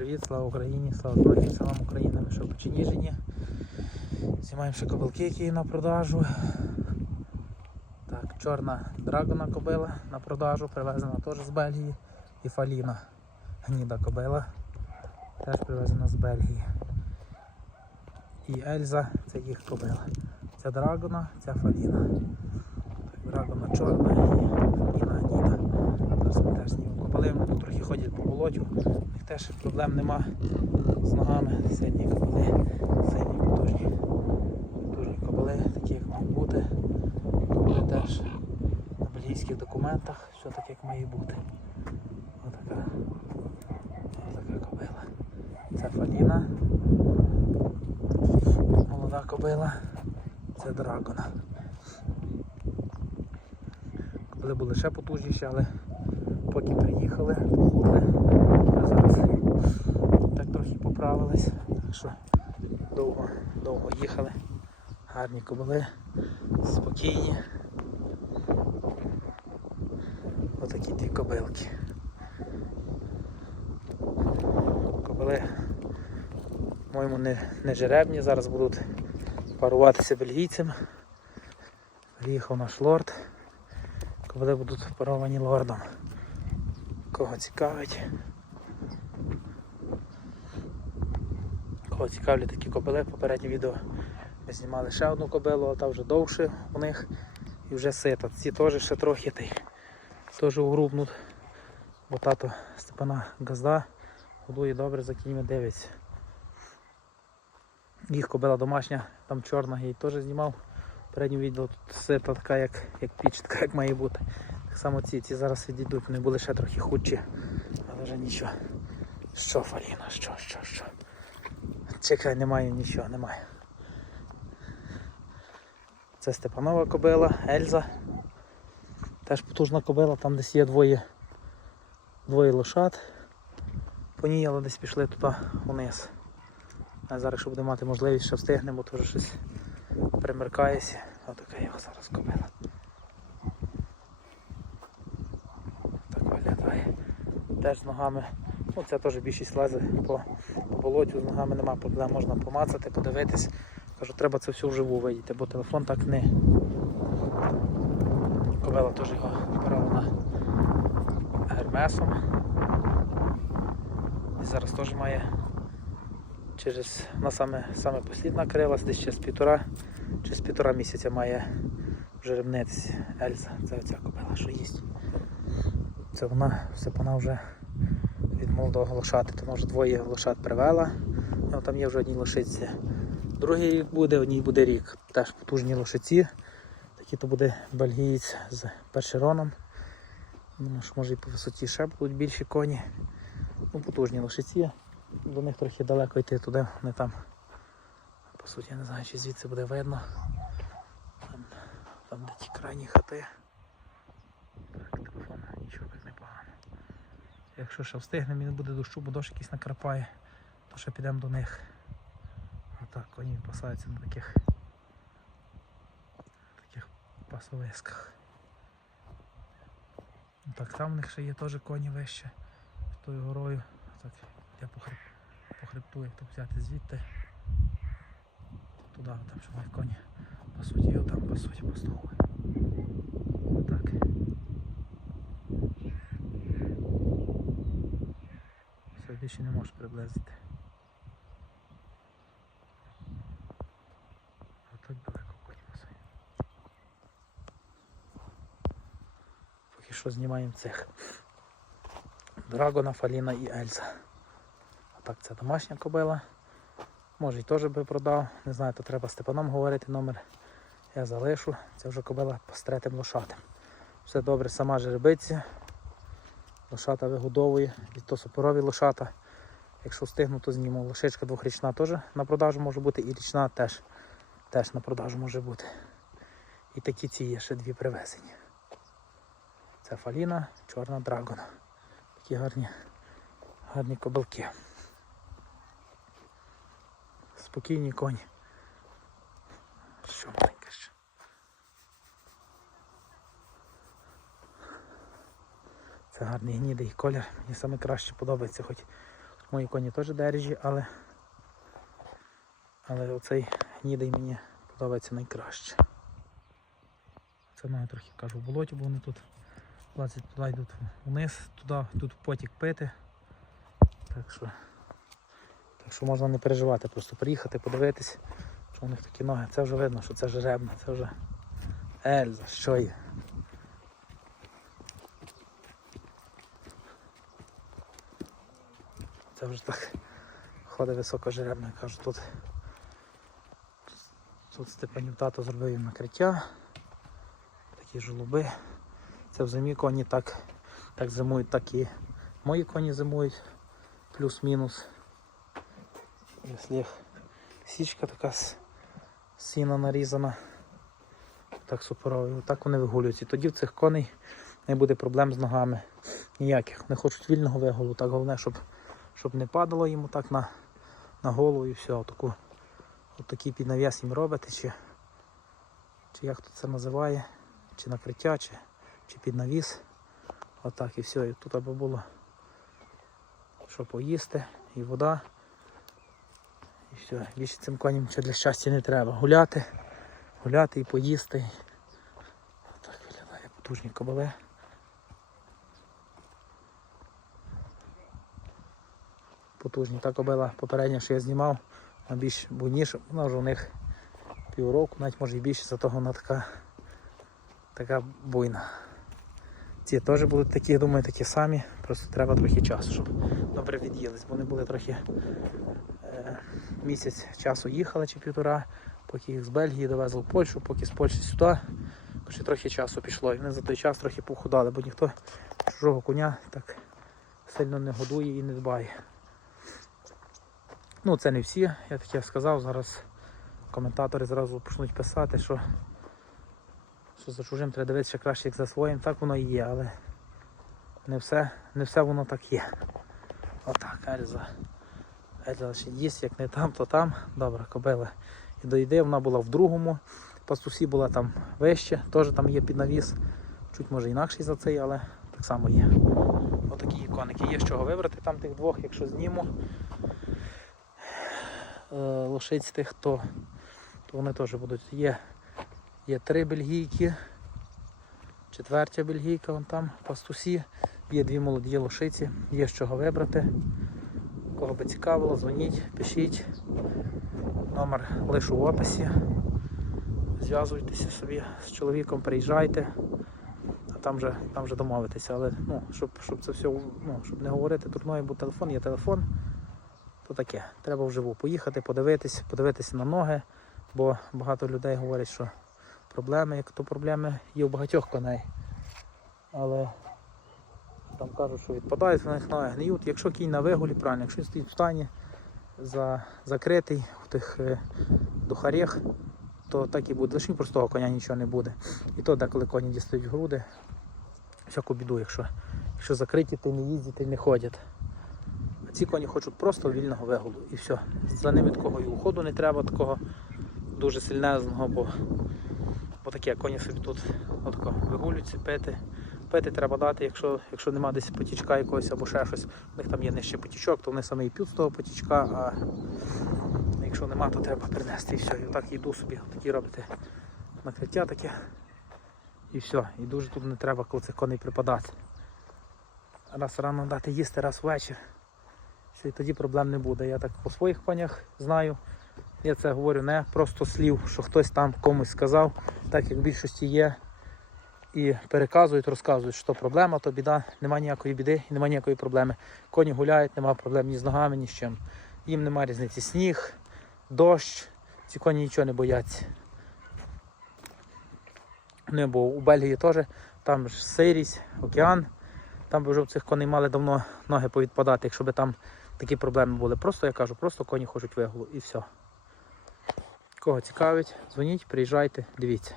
привіт, слава Україні, слава Збройним силам України, ми що в Печеніжині. Знімаємо ще кобилки, які є на продажу. Так, чорна драгона кобила на продажу, привезена теж з Бельгії. І Фаліна, гніда кобила, теж привезена з Бельгії. І Ельза це їх кобила. Це драгона, ця Фаліна. Драгона чорна і Фаліна гніда. Зараз ми теж знімемо кобили, вони трохи ходять по болотю. Них теж проблем нема з ногами. Сильні кобили, сильні потужні. Потужні кобили, такі як мають бути. Кобили теж на бельгійських документах, все так як має бути. Отака. Отака кобила. Це Фаліна. Молода кобила. Це драгона. Кобили були ще потужніші, але поки приїхали, похудли. А зараз так трохи поправились. Так що довго, довго їхали. Гарні кобили, спокійні. Отакі дві кобилки. Кобили, по-моєму, не, не жеребні, зараз будуть паруватися бельгійцем. Приїхав наш лорд. Кобили будуть паровані лордом. Кого цікавить. Кого цікавлять такі кобили, попереднє відео ми знімали ще одну кобилу, а та вже довше у них і вже сита. Ці теж ще трохи й теж угрубнуть. Бо тато Степана Газда годує добре, за кіньми дивиться. Їх кобила домашня, там чорна, я її теж знімав. Переднє відео тут сита така, як, як піч, така як має бути. Само ці, ці зараз відійдуть, вони були ще трохи худші, але вже нічого. Що, Фаліна, що, що, що? Чекай, немає нічого, немає. Це Степанова кобила, Ельза. Теж потужна кобила, там десь є двоє, двоє лошад. По ній, але десь пішли туди вниз. А зараз, якщо буде мати можливість, що встигнемо, то вже щось примеркається. Отака його зараз кобила. Так виглядає. Теж з ногами. Ну, це теж більшість лазить по, по болотю, з ногами нема проблем, можна помацати, подивитись. Кажу, треба це все вживу видіти, бо телефон так не. Кобила теж його вправлена гермесом. І зараз теж має через на саме, саме послід накрилась, десь через півтора, через півтора місяця має вже ремнець Ельза. Це оця кобила, що їсть. Це вона, вона вже від молодого лошати, тому вже двоє лошад привела. Ну, там є вже одній лошиці. Другий рік буде, одній буде рік. Теж потужні лошиці. Такі то буде бельгієць з першероном. Думаю, що може і по висоті ще будуть більші коні. Ну, потужні лошиці. До них трохи далеко йти туди, не там. По суті, я не знаю, чи звідси буде видно. Там, там де ті крайні хати. Так, телефон нічого так непогано. Якщо ще встигнемо не буде дощу, бо дощ якийсь накрапає, то ще підемо до них. Отак коні пасаються на таких таких пасовисках. Так, там в них ще є теж коні вище з тою горою. Так, я по, хреб, як то взяти звідти. Туди, там що мої коні пасуть, і отам пасуть пастухи. Отак. Більше не можеш приблизити. Отак далеко коні. Поки що знімаємо цих. Драгона, Фаліна і Ельза. А так це домашня кобила. Може і теж би продав. Не знаю, то треба Степаном говорити номер. Я залишу. Це вже кобила з третим лошатим. Все добре, сама жеребиці. Лошата вигодовує, від то супорові лошата. Якщо встигну, то зніму. Лошичка двохрічна теж на продажу може бути, і річна теж, теж на продажу може бути. І такі ці є ще дві привезені. Це Фаліна, чорна драгона. Такі гарні, гарні кобилки. Спокійні коні. Що маленьке ще. Це гарний гнідий колір. Мені саме краще подобається, хоч Мої коні теж дережі, але, але оцей гнідий мені подобається найкраще. Це маю трохи кажу в болоті, бо вони тут лазять туди йдуть вниз, туди, тут потік пити. Так що, так що можна не переживати, просто приїхати, подивитись, що у них такі ноги. Це вже видно, що це жеребна, це вже Ельза, що є. Це вже так ходить високожеребна, кажу, тут, тут Степанів тато зробив їм накриття, такі жолоби. Це в зимі коні так, так зимують, так і мої коні зимують, плюс-мінус. Якщо січка така сіна нарізана, так суперово, так вони вигулюються. Тоді в цих коней не буде проблем з ногами ніяких. Вони хочуть вільного вигулу, так головне, щоб щоб не падало йому так на, на голову і все. Отаку, отакий піднав'яз їм робити, чи, чи як тут це називає, чи накриття, чи, чи піднавіс. Отак і все. І тут аби було що поїсти, і вода. І все. Більше цим коням що для щастя не треба. Гуляти, гуляти і поїсти. Отак виглядає потужні кабали. Потужні. Та кобила попередня, що я знімав, вона більш буйніша, вона вже у них півроку, навіть може і більше, за того вона така, така буйна. Ці теж будуть такі, я думаю, такі самі, просто треба трохи часу, щоб добре від'їлись, вони були трохи е, місяць часу їхали чи півтора, поки їх з Бельгії довезли в Польщу, поки з Польщі сюди. Ще трохи часу пішло, і вони за той час трохи похудали, бо ніхто чужого коня так сильно не годує і не дбає. Ну, це не всі, я таке сказав. Зараз коментатори зразу почнуть писати, що що за чужим треба дивитися краще, як за своїм. Так воно і є, але не все не все воно так є. Отак, Ельза. Ельза ще їсть, як не там, то там. Добре, кобила. І дойде, вона була в другому. Пастусі була там вище, теж там є піднавіс. Чуть може інакший за цей, але так само є. Отакі коники. Є з чого вибрати там тих двох, якщо зніму е, лошиць тих, то, то вони теж будуть. Є, є три бельгійки, четвертя бельгійка, вон там, пастусі, є дві молоді лошиці, є з чого вибрати. Кого би цікавило, дзвоніть, пишіть. Номер лишу в описі. Зв'язуйтеся собі з чоловіком, приїжджайте, а там вже, там вже домовитися. Але ну, щоб, щоб це все, ну, щоб не говорити дурною, бо телефон є телефон то таке. Треба вживу поїхати, подивитись, подивитися на ноги, бо багато людей говорять, що проблеми, як то проблеми є у багатьох коней. Але там кажуть, що відпадають в них ноги, гниють. Якщо кінь на вигулі, правильно, якщо стоїть в стані за, закритий в тих е, духарях, то так і буде. Лише простого коня нічого не буде. І то деколи коні дістають груди, всяку біду, якщо, якщо закриті, то не їздять і не ходять. Ці коні хочуть просто вільного вигулу і все. За ними такого і уходу не треба, такого дуже сильнезного, бо, бо таке коні собі тут отако вигулюються, пити. Пити треба дати, якщо якщо нема десь потічка якогось або ще щось, у них там є нижче потічок, то вони саме і п'ють з того потічка, а якщо нема, то треба принести і все. І отак їду собі, такі робити накриття таке. І все. І дуже тут не треба коли цих коней припадати. Раз рано дати їсти, раз ввечір. І тоді проблем не буде. Я так по своїх конях знаю. Я це говорю не просто слів, що хтось там комусь сказав, так як в більшості є. І переказують, розказують, що проблема, то біда, нема ніякої біди і нема ніякої проблеми. Коні гуляють, нема проблем ні з ногами, ні з чим. Їм немає різниці. Сніг, дощ, ці коні нічого не бояться. Не, бо у Бельгії теж там ж сирість, океан. Там би вже в цих коней мали давно ноги повідпадати, якщо б там такі проблеми були. Просто я кажу, просто коні хочуть вигулу і все. Кого цікавить, дзвоніть, приїжджайте, дивіться.